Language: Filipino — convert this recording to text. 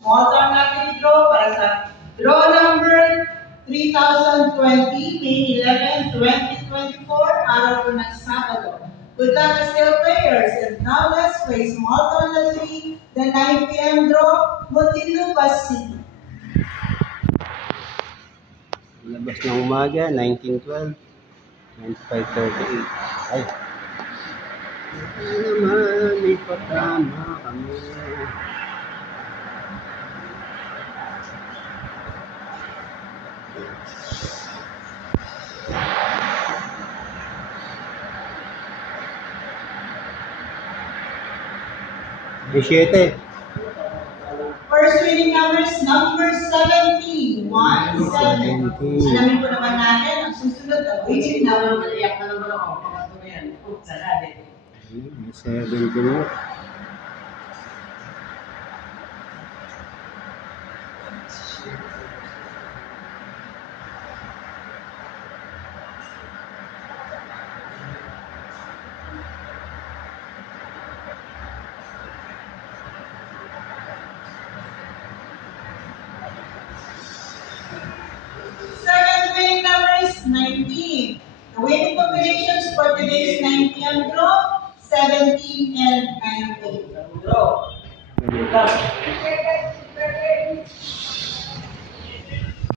Small town lucky draw para sa draw number 3020, May 11, 2024, araw po ng Sabado. Good luck still players, and now let's play small town lottery, the 9 p.m. draw, Muntinlupa City. Labas ng umaga, 1912, 25:38. Ay. Naman, may patama kami. Bisiete. First winning numbers, number 17. 1-7. Alamin po naman natin ang susunod na winning number. Maliyak na naman ako. Pangato na yan. Sarado. 17. Second winning number is 19. The winning combinations for today's 9 p.m. draw, 17 and 19. Draw.